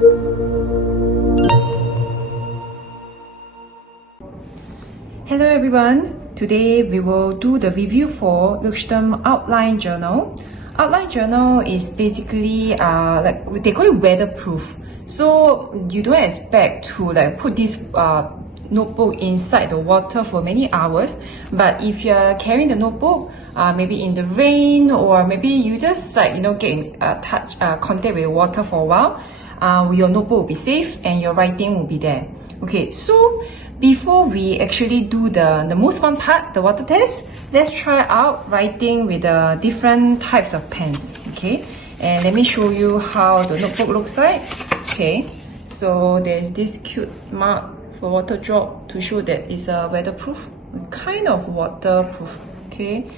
Hello everyone, today we will do the review for Leuchtturm Outline Journal. Outline Journal is basically like they call it weatherproof. So you don't expect to like put this notebook inside the water for many hours, but if you're carrying the notebook maybe in the rain, or maybe you just like get in contact with water for a while, your notebook will be safe and your writing will be there. Okay, so before we actually do the most fun part, the water test, let's try out writing with different types of pens. Okay, and let me show you how the notebook looks like. Okay, so there's this cute mark for water drop to show that it's weatherproof, kind of waterproof. Okay,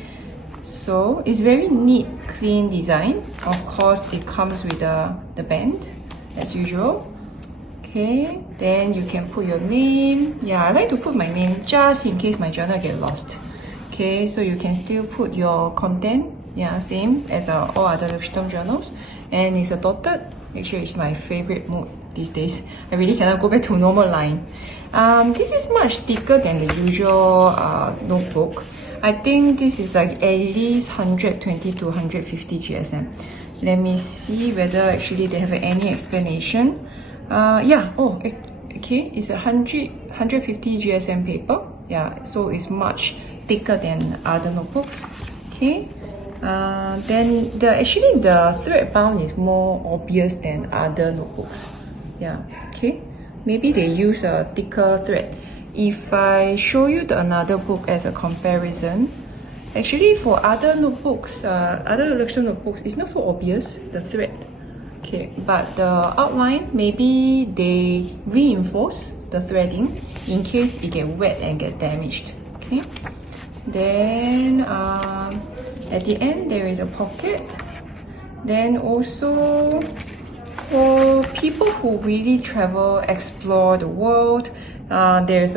so it's very neat, clean design. Of course, it comes with the band as usual. Okay, then you can put your name. Yeah, I like to put my name just in case my journal get lost. Okay, so you can still put your content. Yeah, same as all other Leuchtturm journals. And it's a dotted. Actually, it's my favorite mode these days. I really cannot go back to normal line. This is much thicker than the usual notebook. I think this is like at least 120 to 150 GSM. Let me see whether actually they have any explanation. Yeah, oh, okay, it's 150 GSM paper. Yeah, so it's much thicker than other notebooks. Okay, then actually the thread bound is more obvious than other notebooks. Yeah, okay, maybe they use a thicker thread. If I show you another book as a comparison, actually for other notebooks, other Leuchtturm notebooks, it's not so obvious, the thread. Okay, but the outline, maybe they reinforce the threading in case it get wet and get damaged. Okay, then at the end there is a pocket. Then also for people who really travel, explore the world, there's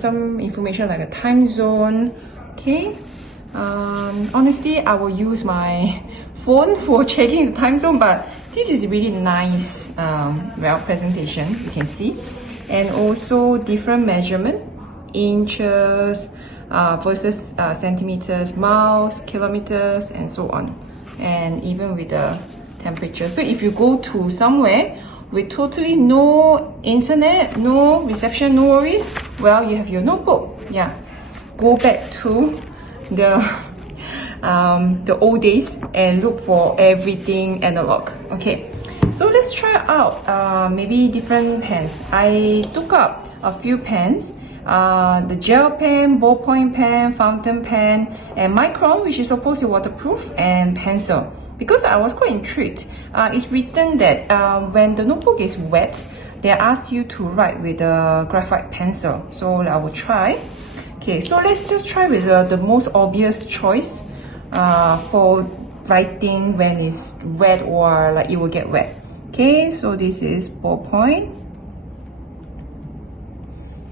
some information like a time zone. Okay, honestly I will use my phone for checking the time zone, but this is really nice presentation, you can see. And also different measurement, inches versus centimeters, miles, kilometers, and so on. And even with the temperature. So if you go to somewhere with totally no internet, no reception, no worries, well, you have your notebook. Yeah, go back to the old days and look for everything analog. Okay, so let's try out maybe different pens. I took up a few pens, the gel pen, ballpoint pen, fountain pen, and Micron, which is supposed to be waterproof, and pencil. Because I was quite intrigued, it's written that when the notebook is wet, they ask you to write with a graphite pencil. So I will try. Okay, so let's just try with the most obvious choice for writing when it's wet or like it will get wet. Okay, so this is ballpoint.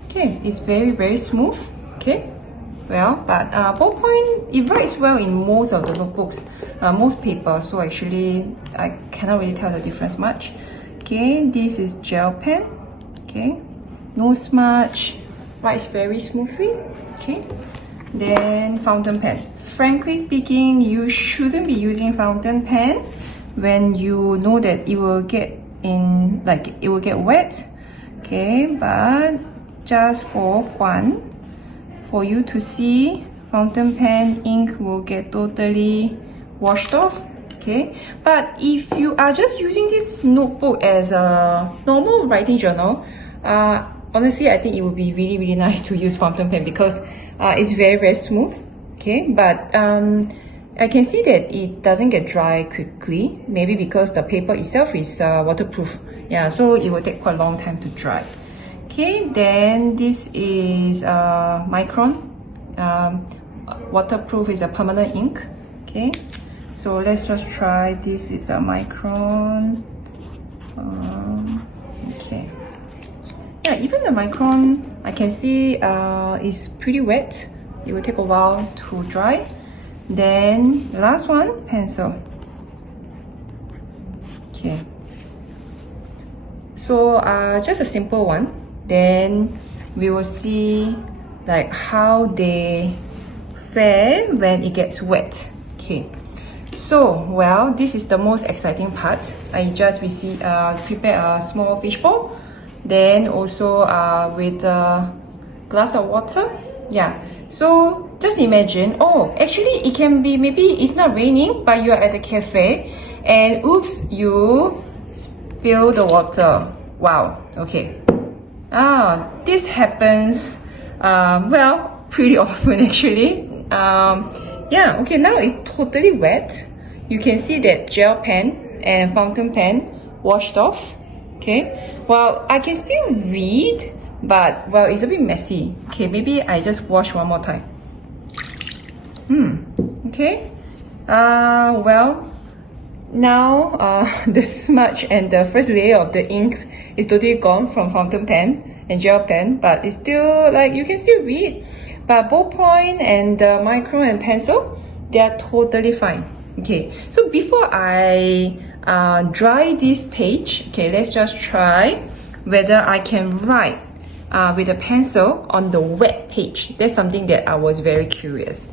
Okay, it's very smooth. Okay, well, but ballpoint, it writes well in most of the notebooks, most papers, so actually I cannot really tell the difference much. Okay, this is gel pen. Okay, no smudge, writes very smoothly. Okay, then fountain pen. Frankly speaking, you shouldn't be using fountain pen when you know that it will get wet. Okay, but just for fun, for you to see, fountain pen ink will get totally washed off. Okay, but if you are just using this notebook as a normal writing journal, honestly I think it would be really nice to use fountain pen because it's very smooth. Okay, but I can see that it doesn't get dry quickly, maybe because the paper itself is waterproof. Yeah, so it will take quite a long time to dry. Okay, then this is Micron. Waterproof is a permanent ink. Okay, so let's just try. This is a Micron. Okay, yeah, even the Micron I can see is pretty wet. It will take a while to dry. Then the last one, pencil. Okay, So just a simple one. Then we will see like how they fare when it gets wet. Okay. So, well, this is the most exciting part. I just prepared a small fishbowl. Then also with a glass of water. Yeah. So just imagine, oh, actually it can be, maybe it's not raining, but you are at a cafe and oops, you spill the water. Wow. Okay. This happens, well, pretty often actually. Yeah, okay, now it's totally wet. You can see that gel pen and fountain pen washed off. Okay, well, I can still read, but well, it's a bit messy. Okay, maybe I just wash one more time. Okay. Well, now the smudge and the first layer of the ink is totally gone from fountain pen and gel pen, but it's still like you can still read. But ballpoint and the Micron and pencil, they are totally fine. Okay, so before I dry this page, okay, let's just try whether I can write with a pencil on the wet page. That's something that I was very curious.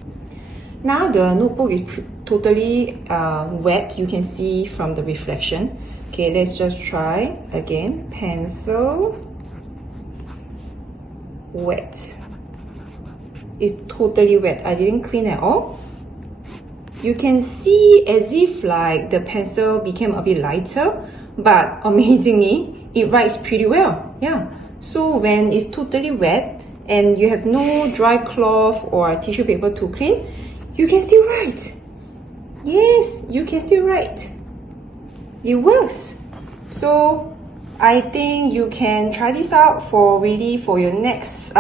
Now the notebook is totally wet. You can see from the reflection. Okay, let's just try again. Pencil, wet. It's totally wet. I didn't clean at all. You can see as if like the pencil became a bit lighter, but amazingly, it writes pretty well. Yeah. So when it's totally wet and you have no dry cloth or tissue paper to clean, you can still write. Yes, you can still write. It works. So I think you can try this out for your next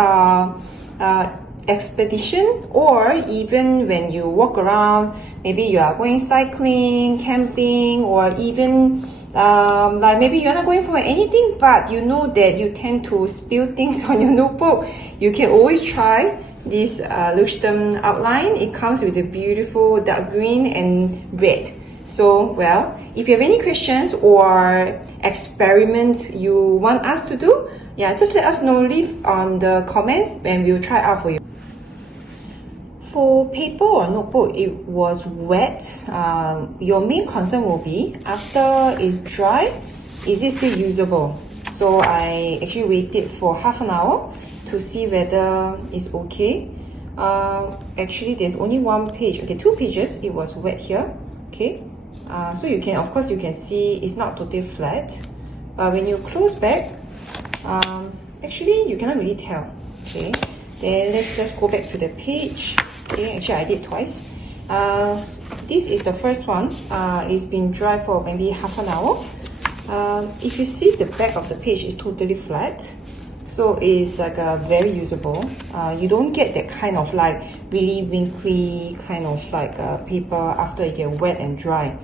expedition, or even when you walk around, maybe you are going cycling, camping, or even like maybe you're not going for anything, but you know that you tend to spill things on your notebook. You can always try this Leuchtturm outline. It comes with a beautiful dark green and red. So, well, if you have any questions or experiments you want us to do, yeah, just let us know, leave on the comments and we'll try out for you. For paper or notebook, it was wet. Your main concern will be, after it's dry, is it still usable? So I actually waited for half an hour to see whether it's okay. Actually, there's only one page, okay, 2 pages, it was wet here, okay. So you can, of course, you can see it's not totally flat. But when you close back, actually you cannot really tell, okay. Then let's just go back to the page. Okay, actually I did twice. This is the first one. It's been dry for maybe half an hour. If you see, the back of the page is totally flat, so it's like very usable. You don't get that kind of like really wrinkly kind of like paper after it gets wet and dry.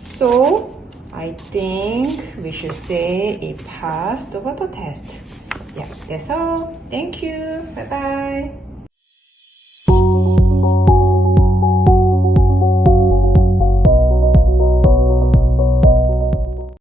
So I think we should say it passed the water test. Yeah, that's all. Thank you. Bye bye.